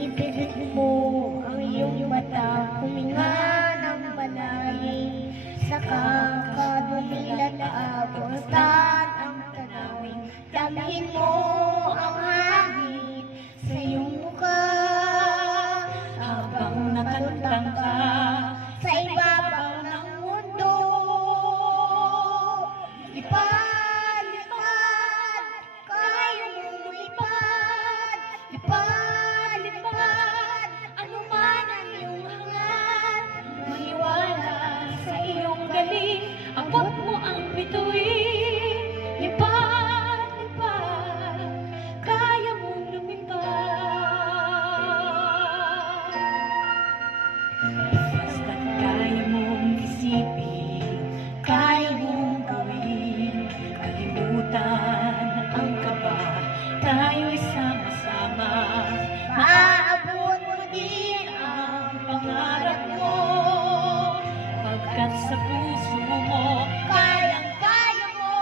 Ipigit mo ang iyong mata, huminga ng malalim, saka kadumilat abutan ang tanawin. Damhin mo ang hangin sa iyong mukha, habang nakalutang ka sa ibabaw ng mundo. Lipad, lipad, kaya mong lumipad. Lipad, lipad, ano man ang iyong hangat. Maniwala sa iyong galing, abot mo ang bituin. Lipad, lipad, kaya mong lumipad. Basta't kaya mong isipin, kaya mong gawin. Kalimutan ang kaba, tayo'y sama-sama. Maaabot mo din ang pangarap mo, pagkat sa puso mo kayang-kaya mo.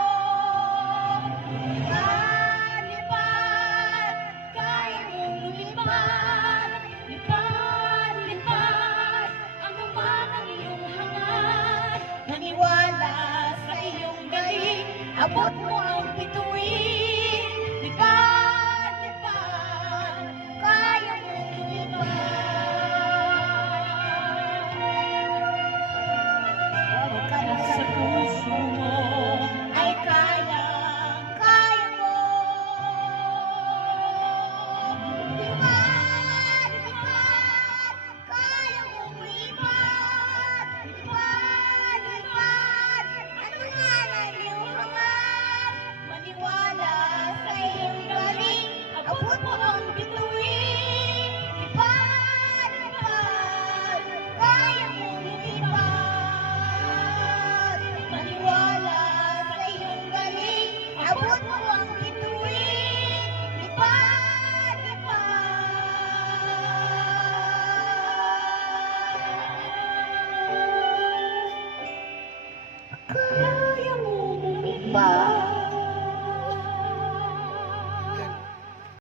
Lipad, lipad, kaya mong lumipad. Lipad, lipad, ano man ang iyong hangat. Maniwala sa iyong galing, abot mo ang bituin. Lipad, lipad, kaya mong lumipad. Pagkat sa puso mo ay kaya mo. Lipad, lipad, kaya mong lumipad. Lipad, lipad, ano man ang iyong hangat. Maniwala sa iyong galing, abot mo ang bituin. Lipad, lipad, kaya mong lumipad. Maniwala sa iyong galing, abot mo